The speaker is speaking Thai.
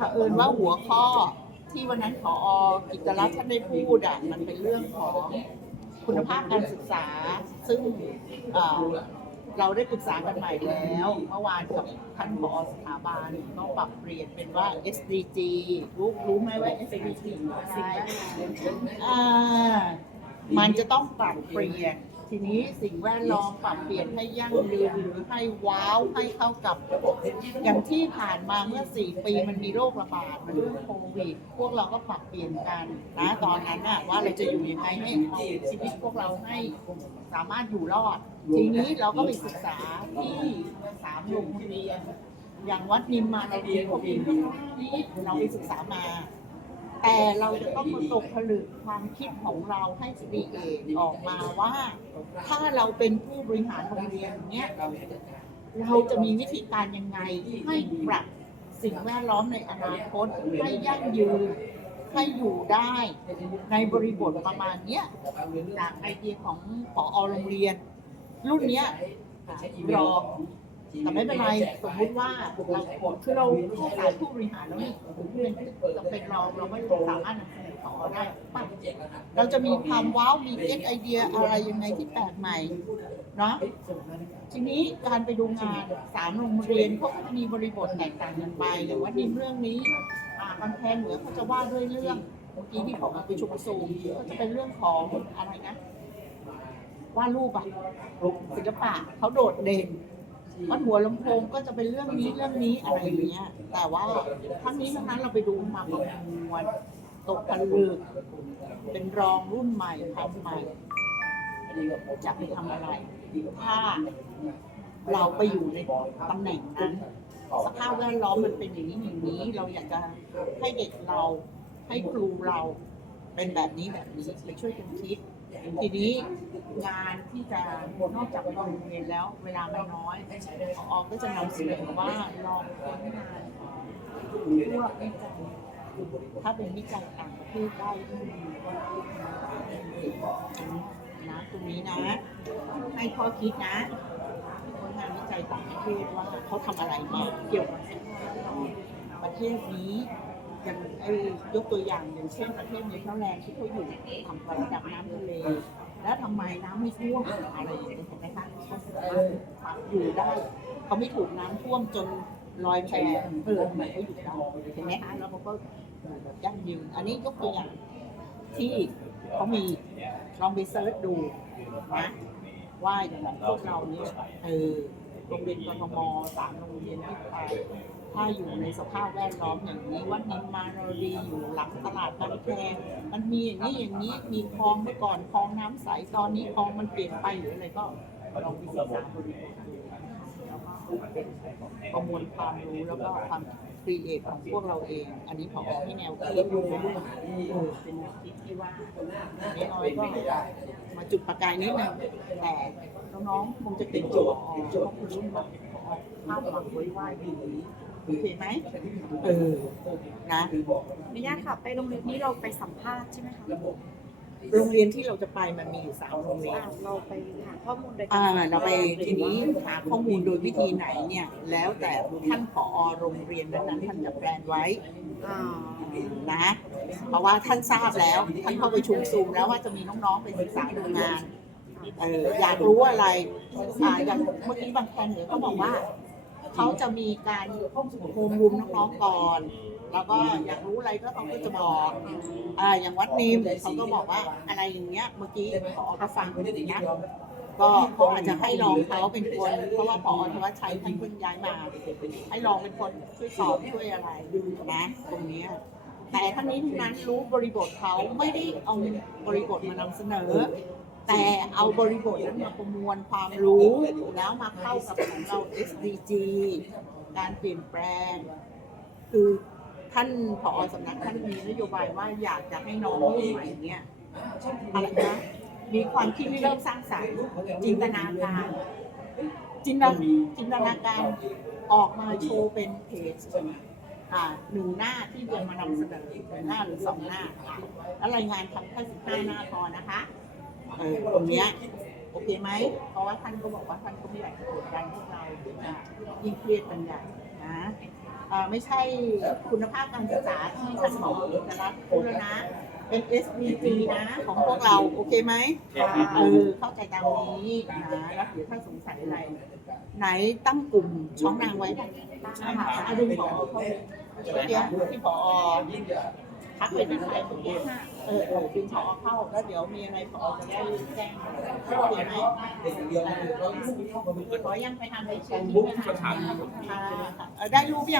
เผอิญว่าหัวข้อที่วันนั้นขอกิตรัตน์ท่านได้พูดอะมันเป็นเรื่องของคุณภาพการศึกษา ซึ่งเอ่อเราได้ปรึกษากันใหม่แล้ว เมื่อวานกับท่านผอสถาบันก็ปรับเปลี่ยนเป็นว่า SDG รู้รู้ไหมว่า SDG คืออะไรอ่ามันจะต้องปรับเปลี่ยน ทีนี้สิ่งแวดล้อมปรับเปลี่ยนให้ยั่งยืนหรือให้ว้าวให้เข้ากับ อย่างที่ผ่านมาเมื่อ 4 ปีมันมีโรคระบาดมันเรื่องโควิดพวกเราก็ปรับเปลี่ยนกันนะตอนนั้นน่ะว่าเราจะอยู่ยังไงให้เอาชีวิตพวกเราให้สามารถอยู่รอด ทีนี้เราก็ไปศึกษาที่สามโรงเรียนอย่างวัดนิมมาเราเรียนพวกนี้ที่เราไปศึกษามา แต่เราจะต้องมาตกผลึกความคิดของเราให้สรีเอกออกมาว่า ถ้าเราเป็นผู้บริหารโรงเรียนเนี้ยเราจะมีวิธีการยังไงให้ปรับสิ่งแวดล้อมในอนาคตให้ยั่งยืนให้อยู่ได้ในบริบทประมาณเนี้ยจากไอเดียของผอโรงเรียน รุ่นเนี้ยรอ แต่ไม่เป็นไรสมมติว่าเราคือเราเข้าสายผู้บริหารแล้วนี่เป็นจะเป็นรองเราไม่สามารถนำเสนอต่อได้ป่ะเราจะมีความว้าวมีเก็ตไอเดียอะไรยังไงที่แปลกใหม่เนาะทีนี้การไปดูงานสามโรงเรียนเขาก็จะมีบริบทแตกต่างกันไปหรือว่าในเรื่องนี้อ่าบางแพงเหนือเขาจะว่าด้วยเรื่องเมื่อกี้ที่ผมไปชุมซูมก็จะเป็นเรื่องของอะไรนะวาดรูปอะศิลปะเขาโดดเด่น วัดหัวลำโพงก็จะเป็นเรื่องนี้เรื่องนี้อะไรอย่างเงี้ย แต่ว่าทั้งนี้ทั้งนั้นเราไปดูมาประมวลตกผลึกเป็นรองรุ่นใหม่พันใหม่จะไปทำอะไร ถ้าเราไปอยู่ในตำแหน่งนั้นสภาพแวดล้อมมันเป็นอย่างนี้อย่างนี้ เราอยากจะให้เด็กเราให้ครูเราเป็นแบบนี้แบบนี้ไปช่วยกันคิด ทีนี้งานที่จะนอกจากไปโรงเรียนแล้ว เวลาไม่น้อยออก็จะนำเสนอว่าลองค้นงานพวกวิจัยถ้าเป็นวิจัยต่างประเทศได้ก็ดีนะตรงนี้นะ ให้ข้อคิดนะคนงานวิจัยต่างประเทศว่าเขาทำอะไรมาเกี่ยวกับประเทศนี้ อย่างไอ้ยกตัวอย่างอย่างเช่นประเทศเนเธอร์แลนด์ที่เขาอยู่ทำระดับน้ำทะเล แล้วทำไมน้ำไม่ท่วมอะไรอย่างเงี้ยเห็นไหมคะเขาสามารถปรับอยู่ได้เขาไม่ถูกน้ำท่วมจนลอยแพเออทำไมเขาอยู่ได้เห็นไหมคะแล้วเขาก็ยั่งยืนอันนี้ยกตัวอย่างที่เขามีลองไปเซิร์ชดูนะว่าอย่างพวกเราเนี่ยเออ โรงเรียนกทมสามโรงเรียนที่ไปถ้าอยู่ในสภาพแวดล้อมอย่างนี้วัดนิมมานรดีอยู่หลังตลาดบางแคมันมีอย่างนี้อย่างนี้มีคลองเมื่อก่อนคลองน้ำใสตอนนี้คลองมันเปลี่ยนไปหรืออะไรก็ลองศึกษาริบทดูประมวลความรู้แล้วก็ความค ครีเอทของพวกเราเอง อันนี้พอให้แนวคิดดูนะเออเป็นแนวคิดที่ว่าไม่น้อยก็มาจุดประกายนิดนึงแต่น้องๆคงจะติดจุดอ๋อเพราะคุณรุ่นแบบภาพหลังไว้ไหวดีโอเคไหมเออนะอนุญาตค่ะไปโรงเรียนนี้เราไปสัมภาษณ์ใช่ไหมคะ โรงเรียนที่เราจะไปมันมีอยู่สามโรงเรียนอ่าเราไปหาข้อมูลโดยอ่าเราไปทีนี้หาข้อมูลโดยวิธีไหนเนี่ย แล้วแต่ท่านผอโรงเรียนนั้นๆท่านจะแปลนไว้อ่านะ เพราะว่าท่านทราบแล้วท่านเข้าไปชุมซูมแล้วว่าจะมีน้องๆไปศึกษาดูงานเอออยากรู้อะไรอ่าอย่างเมื่อกี้บางแคนเหนือเขาบอกว่า เขาจะมีการโฮมรูมน้องๆก่อน แล้วก็อยากรู้อะไรก็เขาก็จะบอกอ่าอย่างวัดนิมเขาก็บอกว่าอะไรอย่างเงี้ยเมื่อกี้พอก็ฟังอย่างเงี้ยก็เขาอาจจะให้รองเขาเป็นคนเพราะว่าพอธวัชชัยท่านเพิ่งย้ายมา ให้รองเป็นคนช่วยสอบช่วยอะไรนะตรงนี้แต่ทั้งนี้ทั้งนั้นรู้บริบทเขาไม่ได้เอาบริบทมานำเสนอ แต่เอาบริบทนั้นมาประมวลความรู้แล้วมาเข้ากับของเรา SDG การเปลี่ยนแปลง คือท่านผอสำนักท่านมีนโยบายว่าอยากจะให้น้องรุ่นใหม่เนี่ยอะไรนะมีความคิดที่เริ่มสร้างสรรค์จินตนาการจินตนาจินตนาการออกมาโชว์เป็นเพจหนึ่งหน้าที่จะมานำเสนอหน้าหรือสองหน้าอะแล้วรายงานทำแค่สิบห้าหน้าพอนะคะ เออตรงเนี้ยโอเคไหม เพราะว่าท่านก็บอกว่าท่านก็ไม่อยากจะกดดันพวกเราอะยิ่งเครียดกันใหญ่นะอ่าไม่ใช่คุณภาพการศึกษาที่ท่านหมอเอกรัตน์พูดแล้วนะ เป็น SVP นะของพวกเราโอเคไหมเออเข้าใจตามนี้นะแล้วเดี๋ยวถ้าสงสัยอะไร ไหนตั้งกลุ่มช้องนางไว้ป่ะใช่ค่ะอาดึงผอเขาเมื่อกี้ที่ผอ ทักไปที่ใครเมื่อกี้เออเออดึงผอเข้าแล้วเดี๋ยวมีอะไรขอจะได้แจ้งเข้าไหมขอยังไปทำไปเช็คที่ไหมคะค่ะได้รูปยัง